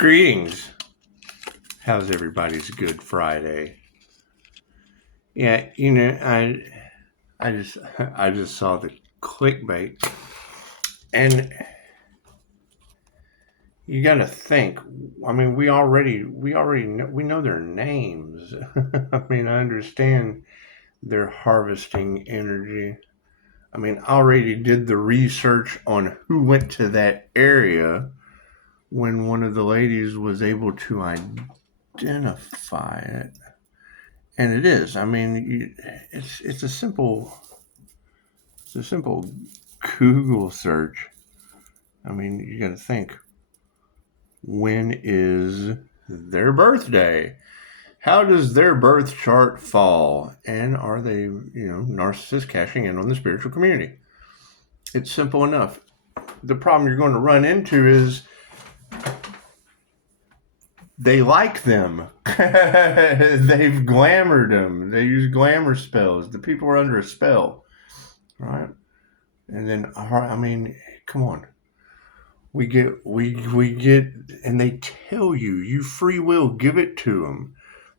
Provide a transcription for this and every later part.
Greetings. How's everybody's Good Friday? Yeah, I just saw the clickbait, and you got to think. I mean, we know their names. I mean, I understand they're harvesting energy. I mean, I already did the research on who went to that area when one of the ladies was able to identify it. And it is. I mean, it's a simple Google search. I mean, you got to think. When is their birthday? How does their birth chart fall? And are they, narcissists cashing in on the spiritual community? It's simple enough. The problem you're going to run into is they like them. They've glamored them. They use glamour spells. The people are under a spell, right? And then, I mean, come on. We get, and they tell you free will give it to them.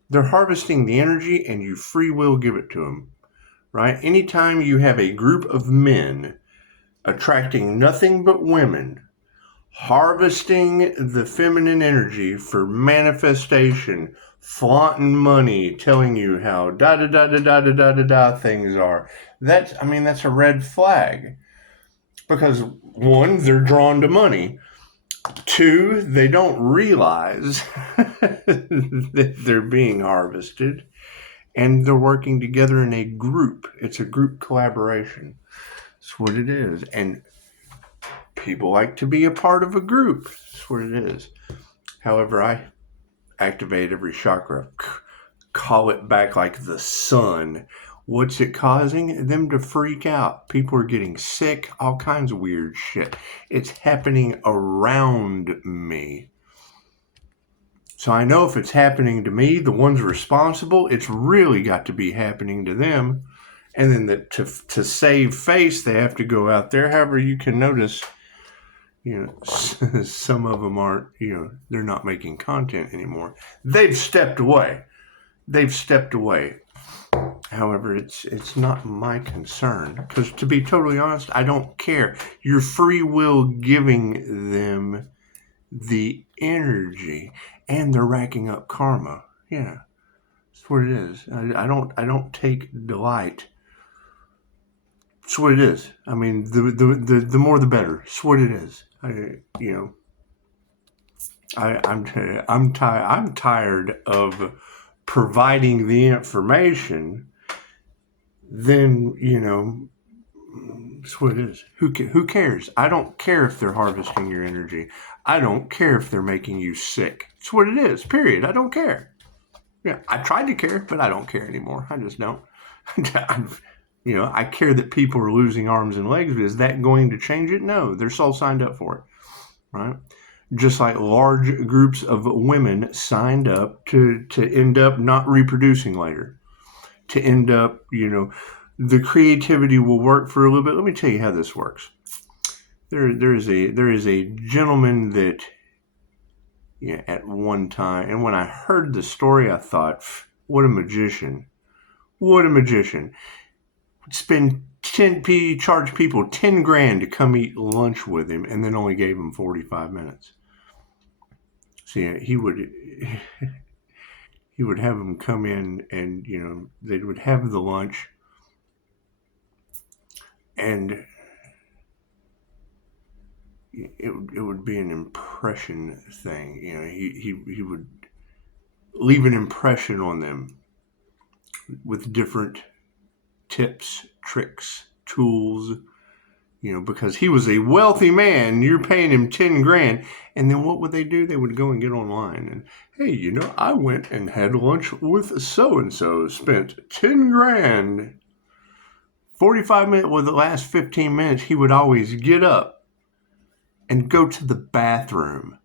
They're harvesting the energy, and you free will give it to them, right? Anytime you have a group of men attracting nothing but women, harvesting the feminine energy for manifestation, flaunting money, telling you how da things are. That's a red flag. Because one, they're drawn to money. Two, they don't realize that they're being harvested, and they're working together in a group. It's a group collaboration. That's what it is. And people like to be a part of a group. That's what it is. However, I activate every chakra, call it back like the sun. What's it causing? Them to freak out. People are getting sick, all kinds of weird shit. It's happening around me. So I know if it's happening to me, the ones responsible, it's really got to be happening to them. And then to save face, they have to go out there. However, you can notice, some of them aren't, they're not making content anymore. They've stepped away. However, it's not my concern, because to be totally honest, I don't care. You're free will giving them the energy, and they're racking up karma. Yeah, that's what it is. I don't take delight. That's what it is. I mean, the more the better. That's what it is. I'm tired of providing the information. Then, that's what it is. Who cares? I don't care if they're harvesting your energy. I don't care if they're making you sick. It's what it is, period. I don't care. Yeah, I tried to care, but I don't care anymore. I just don't. I care that people are losing arms and legs, but is that going to change it? No, they're all signed up for it, right? Just like large groups of women signed up to end up not reproducing later. To end up, the creativity will work for a little bit. Let me tell you how this works. There is a gentleman that, at one time, and when I heard the story, I thought, what a magician. What a magician. Charge people $10,000 to come eat lunch with him, and then only gave him 45 minutes. So he would have them come in, and they would have the lunch, and it would be an impression thing. He would leave an impression on them with different tips, tricks, tools, because he was a wealthy man. You're paying him $10,000. And then what would they do? They would go and get online and, hey, I went and had lunch with so-and-so, spent $10,000. 45 minutes, well, the last 15 minutes, he would always get up and go to the bathroom.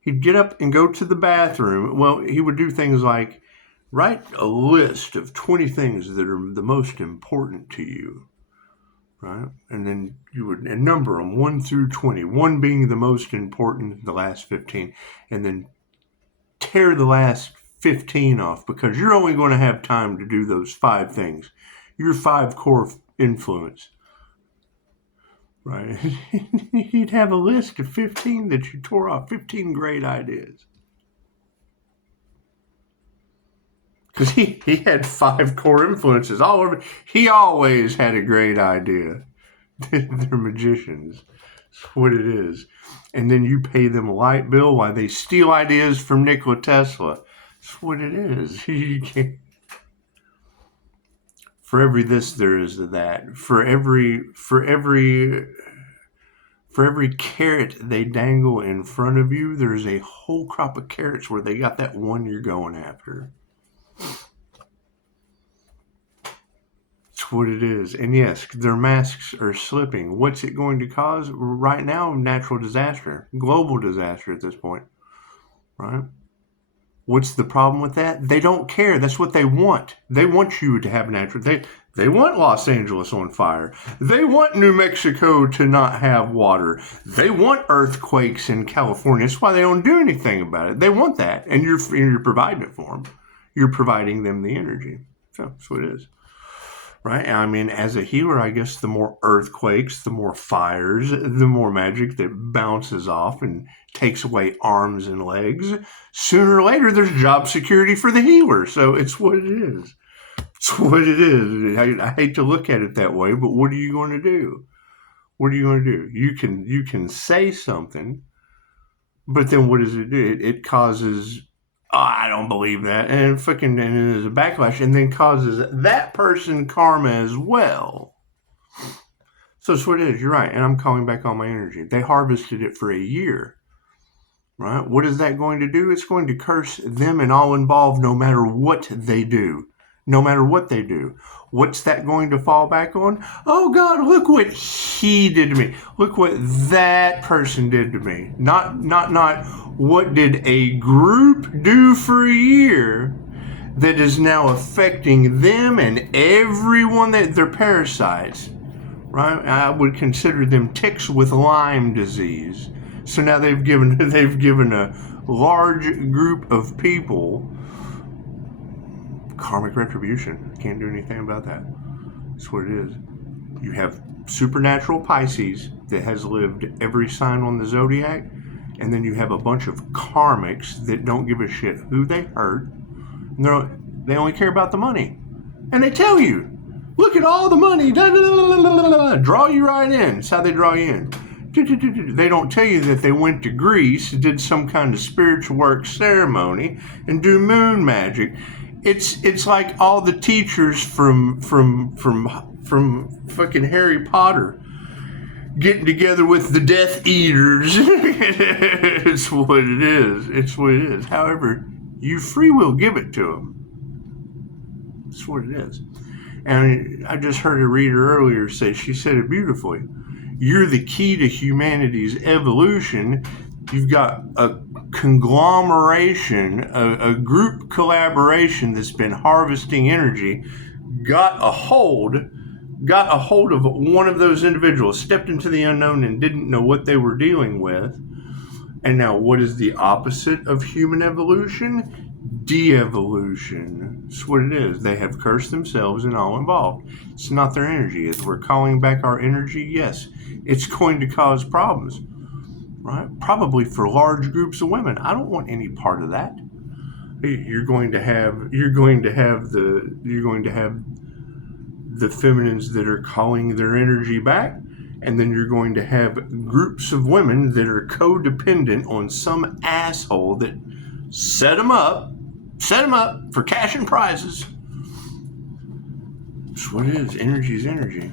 He'd get up and go to the bathroom. Well, he would do things like write a list of 20 things that are the most important to you. right? And then you would number them 1 through 20, 1 being the most important, the last 15, and then tear the last 15 off, because you're only going to have time to do those 5 things. Your 5 core influence, right? You'd have a list of 15 that you tore off, 15 great ideas. Because he had 5 core influences all over. He always had a great idea. They're magicians. That's what it is. And then you pay them a light bill while they steal ideas from Nikola Tesla. That's what it is. You can't. For every this, there is that. For every carrot they dangle in front of you, there's a whole crop of carrots where they got that one you're going after. That's what it is. And yes, their masks are slipping. What's it going to cause? Right now, natural disaster, global disaster at this point, right? What's the problem with that? They don't care. That's what they want. They want you to have natural. They want Los Angeles on fire. They want New Mexico to not have water. They want earthquakes in California. That's why they don't do anything about it. They want that, and you're providing it for them. You're providing them the energy. So that's what it is. Right? I mean, as a healer, I guess the more earthquakes, the more fires, the more magic that bounces off and takes away arms and legs. Sooner or later, there's job security for the healer. So it's what it is. It's what it is. I hate to look at it that way, but what are you going to do? What are you going to do? You can say something, but then what does it do? It causes... Oh, I don't believe that. And there's a backlash, and then causes that person karma as well. So that's what it is. You're right. And I'm calling back all my energy. They harvested it for a year. Right? What is that going to do? It's going to curse them and all involved no matter what they do. No matter what they do. What's that going to fall back on? Oh God, look what he did to me. Look what that person did to me. Not what did a group do for a year that is now affecting them and everyone that they're parasites. Right? I would consider them ticks with Lyme disease. So now they've given a large group of people karmic retribution. Can't do anything about that. That's what it is. You have supernatural Pisces that has lived every sign on the zodiac, and then you have a bunch of karmics that don't give a shit who they hurt. They only care about the money. And they tell you, look at all the money, draw you right in. That's how they draw you in. They don't tell you that they went to Greece, did some kind of spiritual work ceremony, and do moon magic. It's like all the teachers from fucking Harry Potter getting together with the Death Eaters. It's what it is. It's what it is. However, you free will give it to them. That's what it is. And I just heard a reader earlier say, she said it beautifully. You're the key to humanity's evolution. You've got a conglomeration, a group collaboration that's been harvesting energy, got a hold of one of those individuals, stepped into the unknown and didn't know what they were dealing with. And now what is the opposite of human evolution? De-evolution. That's what it is. They have cursed themselves and all involved. It's not their energy. If we're calling back our energy, yes, it's going to cause problems. Right? Probably for large groups of women. I don't want any part of that. You're going to have the feminines that are calling their energy back, and then you're going to have groups of women that are codependent on some asshole that set them up for cash and prizes. That's what it is. Energy is energy.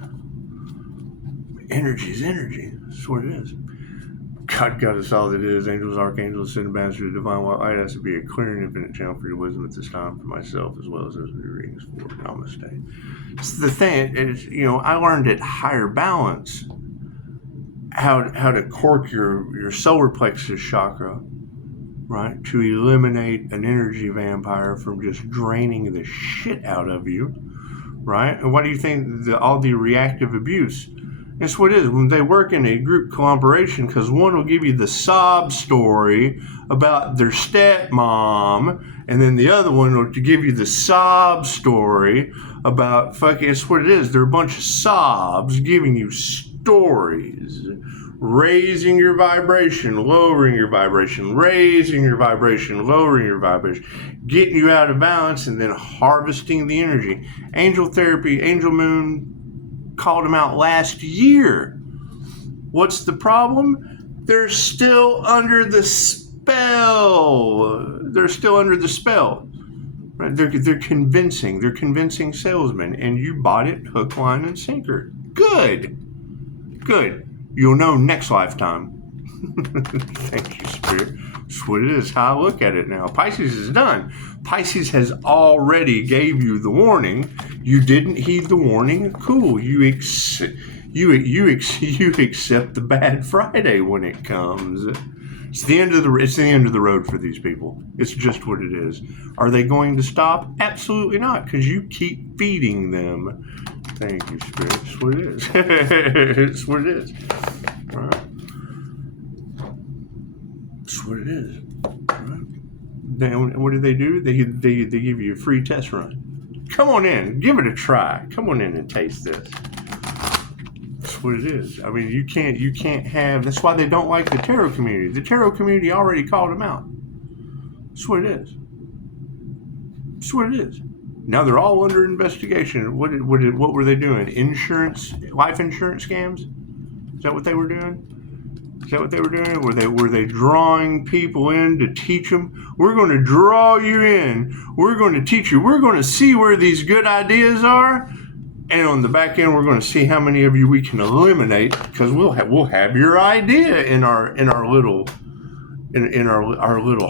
Energy is energy. That's what it is. God got us all that is. Angels, archangels, send ambassadors, divine light has to be a clear and infinite channel for your wisdom at this time for myself as well as those readings for Namaste. It's the thing is, I learned at Higher Balance how to cork your solar plexus chakra, right, to eliminate an energy vampire from just draining the shit out of you, right? And what do you think all the reactive abuse? That's what it is. When they work in a group collaboration, because one will give you the sob story about their stepmom, and then the other one will give you the sob story about fucking, it's what it is. They're a bunch of sobs giving you stories, raising your vibration, lowering your vibration, raising your vibration, lowering your vibration, getting you out of balance, and then harvesting the energy. Angel therapy, Angel Moon called them out last year. What's the problem? They're still under the spell. They're still under the spell. Right? They're convincing salesmen, and you bought it hook, line, and sinker. Good. You'll know next lifetime. Thank you, Spirit. That's what it is, how I look at it now. Pisces is done. Pisces has already gave you the warning. You didn't heed the warning. Cool. You accept the bad Friday when it comes. It's the end of the road for these people. It's just what it is. Are they going to stop? Absolutely not, because you keep feeding them. Thank you, Spirit. It's what it is. It's what it is. All right. That's what it is. Right. Then what do? They give you a free test run. Come on in, give it a try. Come on in and taste this. That's what it is. I mean, you can't have. That's why they don't like the tarot community. The tarot community already called them out. That's what it is. That's what it is. Now they're all under investigation. What were they doing? Life insurance scams? Is that what they were doing? Were they drawing people in to teach them? We're going to draw you in. We're going to teach you. We're going to see where these good ideas are, and on the back end, we're going to see how many of you we can eliminate, because we'll have your idea in our little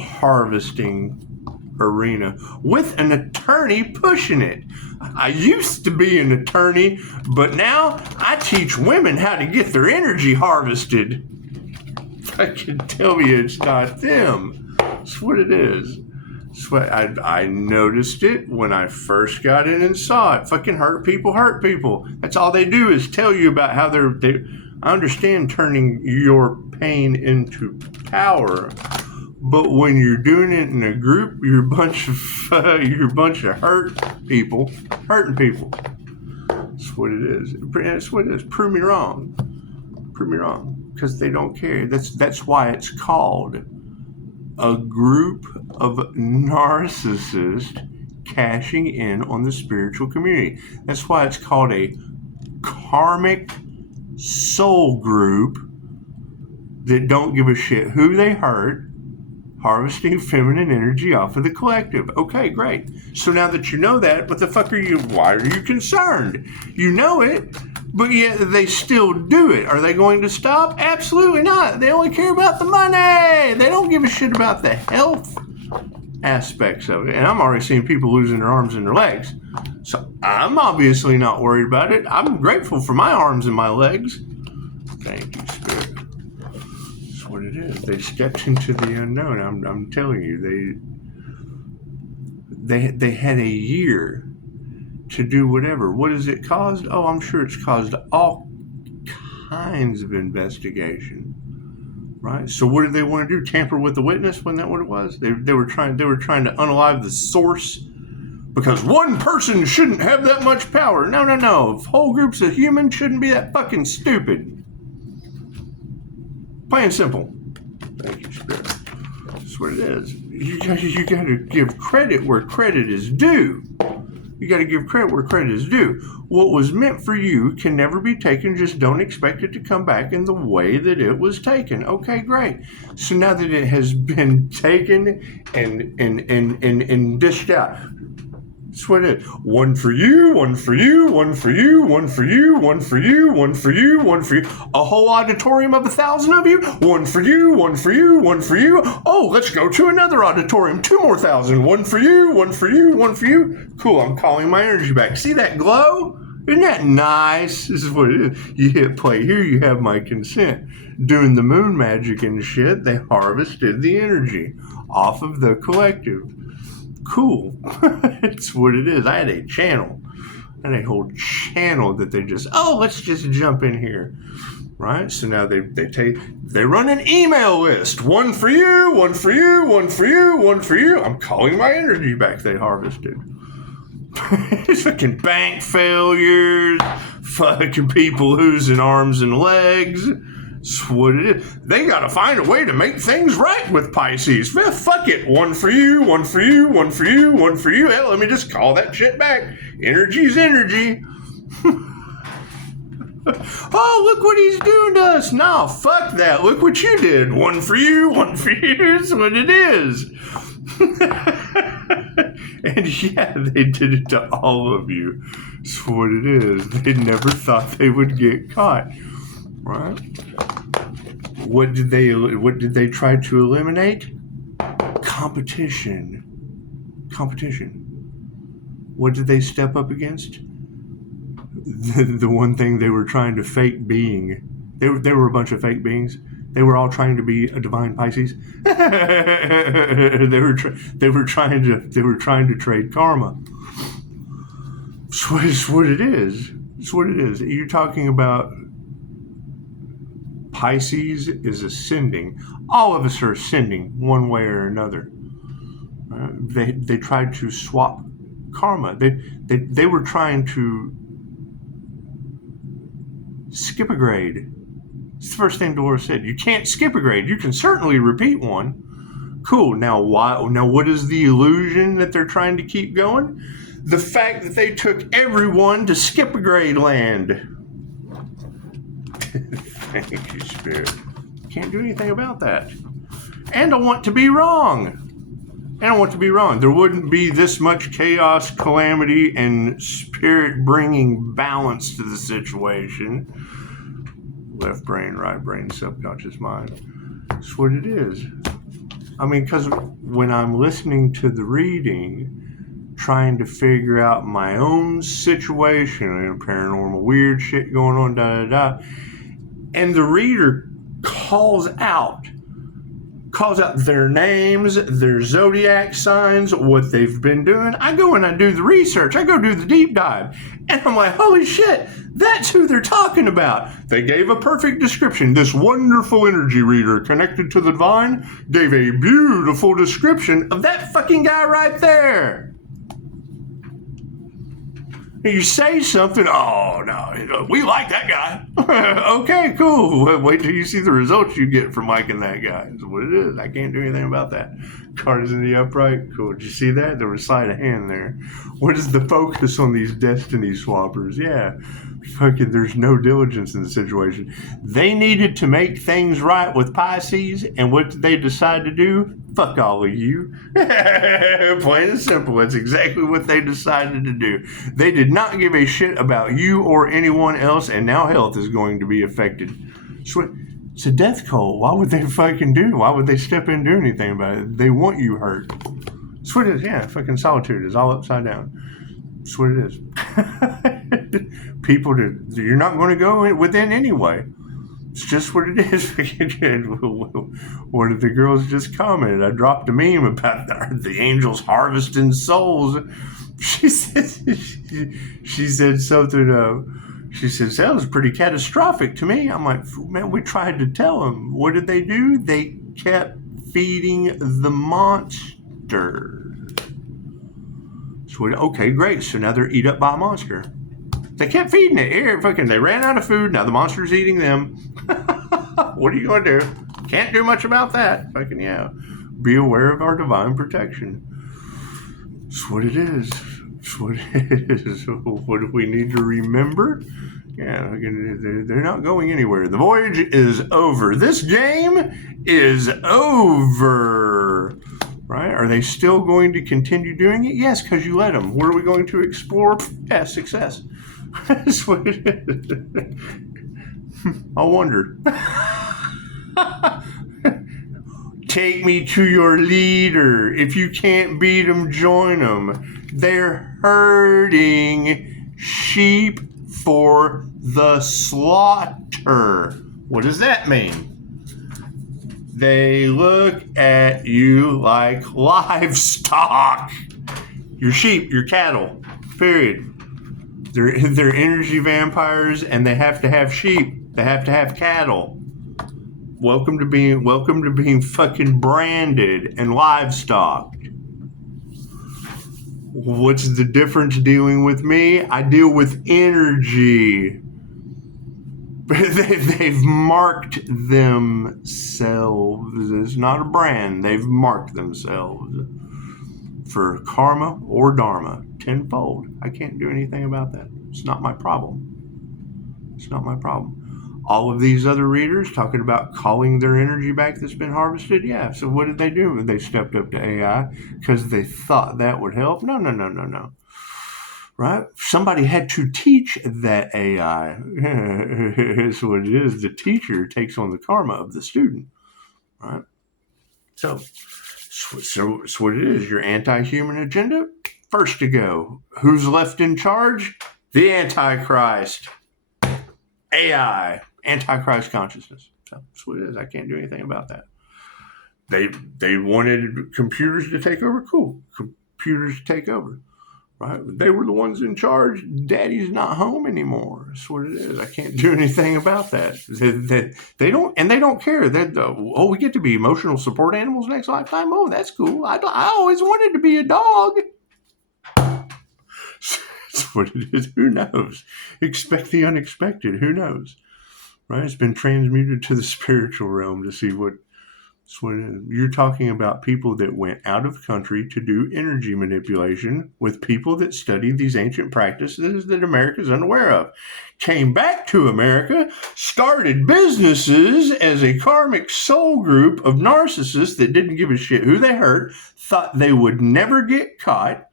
harvesting arena with an attorney pushing it. I used to be an attorney, but now I teach women how to get their energy harvested. I can tell you it's not them. That's what it is. That's what I noticed it when I first got in and saw it. Fucking hurt people. That's all they do is tell you about how they I understand turning your pain into power, but when you're doing it in a group, you're a bunch of hurting people. That's what it is. That's what it is. Prove me wrong. Because they don't care. That's why it's called a group of narcissists cashing in on the spiritual community. That's why it's called a karmic soul group that don't give a shit who they hurt, harvesting feminine energy off of the collective. Okay, great. So now that you know that, why are you concerned? You know it, but yet they still do it. Are they going to stop? Absolutely not. They only care about the money. They don't give a shit about the health aspects of it. And I'm already seeing people losing their arms and their legs. So I'm obviously not worried about it. I'm grateful for my arms and my legs. Thank you, Spirit. That's what it is. They stepped into the unknown. I'm telling you, they had a year to do whatever. What has it caused? Oh, I'm sure it's caused all kinds of investigation. Right? So what did they want to do? Tamper with the witness? Wasn't that what it was? They were trying to unalive the source because one person shouldn't have that much power. No. Whole groups of humans shouldn't be that fucking stupid. Plain and simple. Thank you, Spirit. That's what it is. You got to give credit where credit is due. You got to give credit where credit is due. What was meant for you can never be taken. Just don't expect it to come back in the way that it was taken. Okay, great. So now that it has been taken and dished out, that's what it is. One for you, one for you, one for you, one for you, one for you, one for you, one for you. A whole auditorium of 1,000 of you. One for you, one for you, one for you. Oh, let's go to another auditorium. 2 more thousand. One for you, one for you, one for you. Cool, I'm calling my energy back. See that glow? Isn't that nice? This is what it is. You hit play here, you have my consent. Doing the moon magic and shit, they harvested the energy off of the collective. Cool. It's what it is. I had a channel. and a whole channel that they just, oh, let's just jump in here. Right? So now they run an email list. One for you, one for you, one for you, one for you. I'm calling my energy back they harvested. Fucking bank failures, fucking people losing arms and legs. That's what it is. They gotta find a way to make things right with Pisces. Man, fuck it. One for you, one for you, one for you, one for you. Hell, let me just call that shit back. Energy's energy. Oh, look what he's doing to us. No, fuck that. Look what you did. One for you, one for you. That's what it is. And yeah, they did it to all of you. That's what it is. They never thought they would get caught. Right? What did they try to eliminate? Competition. What did they step up against? The one thing they were trying to fake being. They were a bunch of fake beings. They were all trying to be a divine Pisces. They were trying to trade karma. It's what it is. It's what it is. You're talking about Pisces is ascending. All of us are ascending one way or another. They tried to swap karma. They were trying to skip a grade. It's the first thing Dolores said. You can't skip a grade. You can certainly repeat one. Cool. Now, why? Now, what is the illusion that they're trying to keep going? The fact that they took everyone to skip a grade land. Thank you, Spirit. Can't do anything about that. And I want to be wrong. There wouldn't be this much chaos, calamity, and Spirit bringing balance to the situation. Left brain, right brain, subconscious mind. That's what it is. I mean, because when I'm listening to the reading, trying to figure out my own situation and paranormal weird shit going on, and the reader calls out their names, their zodiac signs, what they've been doing. I go and I do the research. I go do the deep dive. And I'm like, holy shit, that's who they're talking about. They gave a perfect description. This wonderful energy reader connected to the divine gave a beautiful description of that fucking guy right there. You say something, oh no, we like that guy. Okay, cool. Wait till you see the results you get from liking that guy. That's what it is. I can't do anything about that. Card is in the upright. Cool. Did you see that? There was sleight of hand there. What is the focus on these destiny swappers? Yeah. Fucking, there's no diligence in the situation. They needed to make things right with Pisces, and what did they decide to do? Fuck all of you. Plain and simple. That's exactly what they decided to do. They did not give a shit about you or anyone else, and now health is going to be affected. So it's a death cult. Why would they fucking do? Why would they step in and do anything about it? They want you hurt. That's what it is. Yeah, fucking solitude is all upside down. That's what it is. People, you're not going to go within anyway. It's just what it is. One of the girls just commented. I dropped a meme about the angels harvesting souls. She said something. She said, that was pretty catastrophic to me. I'm like, man, we tried to tell them. What did they do? They kept feeding the monster. So, okay, great. So now they're eat up by a monster. They kept feeding it. Here, fucking, they ran out of food. Now the monster's eating them. What are you going to do? Can't do much about that. Fucking, yeah. Be aware of our divine protection. That's what it is. That's what it is. What do we need to remember? Yeah, they're not going anywhere. The voyage is over. This game is over. Right? Are they still going to continue doing it? Yes, because you let them. Where are we going to explore? Yeah, success. That's what it is. I wonder. Take me to your leader. If you can't beat them, join them. They're herding sheep for the slaughter. What does that mean? They look at you like livestock. Your sheep, your cattle, period. They're energy vampires, and they have to have sheep. They have to have cattle. Welcome to being fucking branded and livestock. What's the difference dealing with me? I deal with energy. They've marked themselves. It's not a brand. They've marked themselves for karma or dharma tenfold. I can't do anything about that. It's not my problem. It's not my problem. All of these other readers talking about calling their energy back that's been harvested. Yeah. So what did they do? They stepped up to AI because they thought that would help. No. Right? Somebody had to teach that AI. That's what it is. The teacher takes on the karma of the student. Right? So what it is. Your anti-human agenda, first to go. Who's left in charge? The Antichrist. AI. Antichrist consciousness. So that's what it is. I can't do anything about that. They wanted computers to take over. Cool. Computers to take over. Right? They were the ones in charge. Daddy's not home anymore. That's what it is. I can't do anything about that. They don't care. We get to be emotional support animals next lifetime. Oh, that's cool. I always wanted to be a dog. That's what it is. Who knows? Expect the unexpected. Who knows? Right? It's been transmuted to the spiritual realm to see what. You're talking about people that went out of country to do energy manipulation with people that studied these ancient practices that America's unaware of. Came back to America, started businesses as a karmic soul group of narcissists that didn't give a shit who they hurt, thought they would never get caught.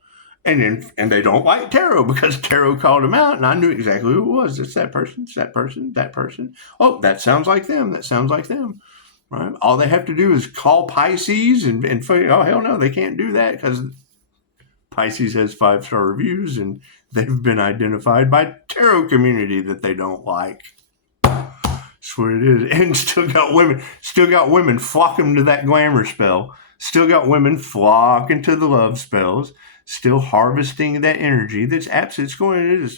And they don't like tarot because tarot called them out, and I knew exactly who it was. It's that person, it's that person, that person. Oh, that sounds like them. That sounds like them. Right? All they have to do is call Pisces and oh, hell no, they can't do that because Pisces has 5-star reviews and they've been identified by tarot community that they don't like. That's what it is. And still got women flocking to that glamour spell. Still got women flocking to the love spells. Still harvesting that energy that's absent. It's going.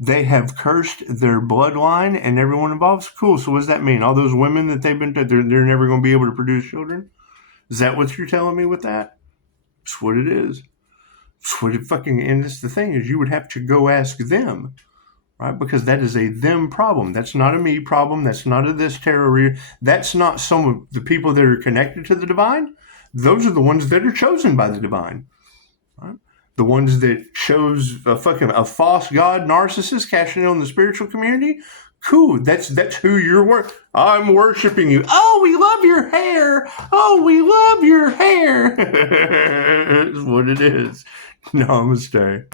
They have cursed their bloodline and everyone involved. Cool. So what does that mean? All those women that they're never going to be able to produce children? Is that what you're telling me with that? That's what it is. That's what it fucking. And that's the thing is, you would have to go ask them, right? Because that is a them problem. That's not a me problem. That's not a this tarot. That's not some of the people that are connected to the divine. Those are the ones that are chosen by the divine. Right? The ones that chose a false god narcissist cashing in on the spiritual community. Cool. That's who you're I'm worshiping you. Oh, we love your hair. Oh, we love your hair. That's what it is. Namaste.